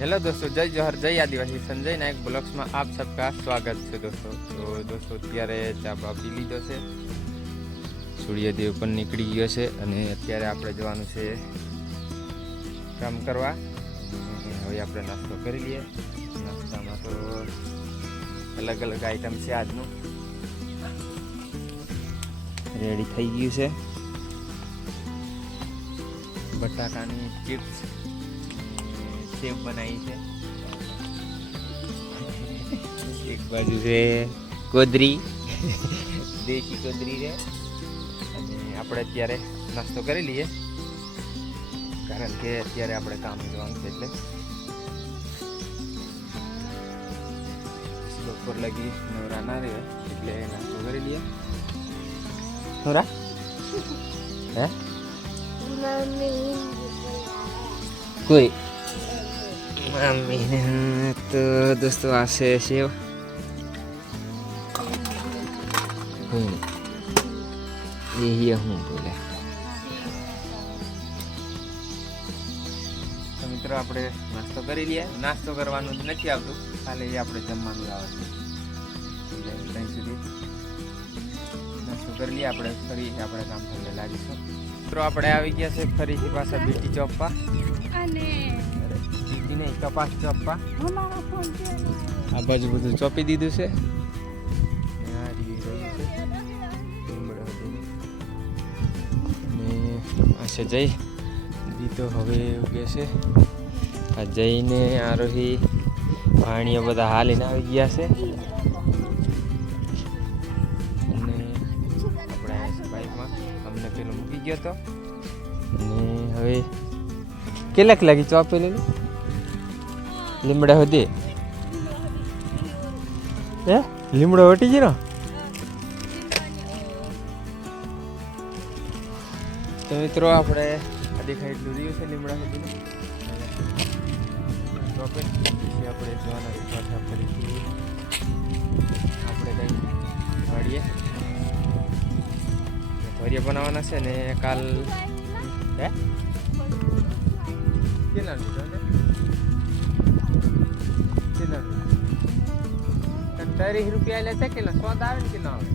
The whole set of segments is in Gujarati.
हेलो दोस्तों, जय जोहर, जय आदिवासी। संजय नायक ब्लॉग्स में आप सबका स्वागत है दोस्तों। तो दोस्तों अत्यारे चા પી લીધો છે, સૂર્યદેવ પણ નીકળી ગયો છે અને અત્યારે આપણે જવાનું છે કામ કરવા। હવે આપણે નાસ્તો કરી લઈએ। નાસ્તામાં તો અલગ અલગ આઈટમ છે। આજનું રેડી થઈ ગયું છે। બટાકાની ચિપ્સ, सेव बनाई है। एक बाजू से कोदरी, देशी कोदरी है। આપણે અત્યારે નાસ્તો કરી લઈએ, કારણ કે અત્યારે આપણે કામ જવાનું છે એટલે બપોર લગી નવરા ના રહે એટલે નાસ્તો કરી લઈએ। નવરા હે કોઈ मम्मी ने तो दोस्तों आसे सेव यही हूँ बोले। तो मित्रों આપણે નાસ્તો કરી લઈએ। નાસ્તો કરવાનું નથી આવતું, ખાલી આપણે જમવાનું આવે છે। એટલે ત્યાં સુધી નાસ્તો કરી લઈએ, આપણે ફરી આપણે કામ ધંધે લાગીશું। મિત્રો આપણે આવી ગયા છે ફરીથી પાછા બીટી ચોપા અને नहीं कपास चप्पा आ बाजू બધું ચોપી દીધું છે। આશે જઈ દીધો હવે ઉગે છે। આ જઈને આરોહી પાણીઓ બધા હાલીને આવી ગયા છે અને આપણે બાઈકમાં અમને પેલો મૂકી ગયો તો અને હવે કેટલાક લાગી ચોપેલી લીમડા હતી હે લીમડો વટી ગયો। તો મિત્રો આપણે આ દેખાય એટલું રહ્યું છે લીમડા સુધી આપણે જવાના પાછા ફરીથી આપણે કઈ વાળીએ ભરીએ બનાવવાના છે ને કાલ હે કેટલા ₹30 लेते कि ना स्वाद आवे कि ना आवे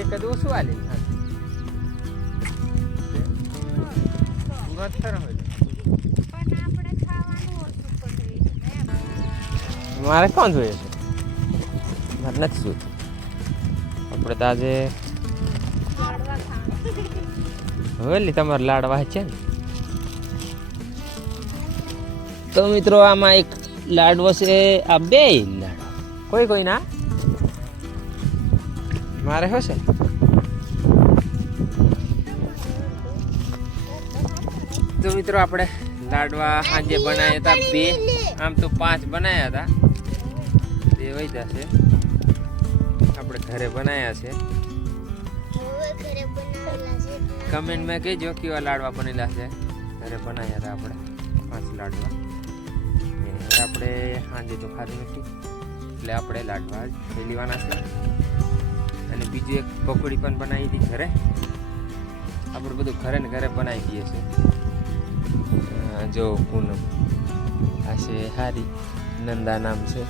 एक दोसो वाले मत खरा हो पण આપણે ખાવાનું ઓછું પડે મારે કોણ જોઈએ છે મારે નથી શું આપણે તો આજે લાડવા ખાવા હોલી તમારે લાડવા છે ને। तो मित्रों आमा एक लाडवो से आ बे लाडवा कोई कोई ना मारे हो से। तो मित्रों આપણે લાડવા આજે બનાવ્યા હતા બે, આમ તો 5 બનાવ્યા હતા, બે વૈધા છે। આપણે ઘરે બનાવ્યા છે। કમેન્ટ માં કહેજો કેવા લાડવા બનેલા છે। ઘરે બનાવ્યા હતા આપણે 5 લાડવા। આપણે સાંજે તો ખાધું નથી એટલે આપણે લાડવા લઈ લેવાના છે। અને બીજું એક પકોડી પણ બનાવી હતી ઘરે। આપણે બધું ઘરે ને ઘરે બનાવી દઈએ છીએ। જો પૂનમ આ છે હારી, નંદા નામ છે।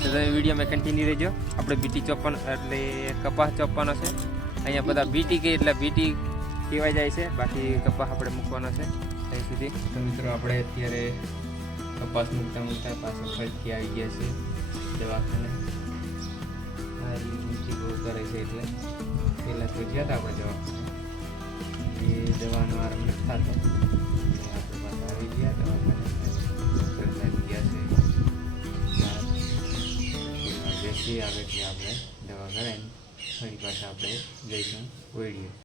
તો તમે વિડીયોમાં કન્ટિન્યુ રહેજો। આપણે બીટી ચોપવાનો એટલે કપાસ ચોપવાનો છે। અહીંયા બધા બીટી કે એટલે બીટી કહેવાય જાય છે, બાકી કપાસ આપણે મૂકવાનો છે ત્યાં સુધી। તો મિત્રો આપણે અત્યારે કપાસ મૂકતા મૂકતા પાછા ફરીથી આવી ગયા છે દવાખાને। મારી ઊંચી બહુ કરે છે એટલે પહેલાં તો ગયા હતા આપણે દવાખાને, એ દવાનો આરામ નથી થતો, આપણે પાછા આવી ગયા દવાખાને। ગયા છે બેસી આવે એટલે આપણે દવા કરાવીને ફરી પાછા આપણે જઈશું ઓળીએ।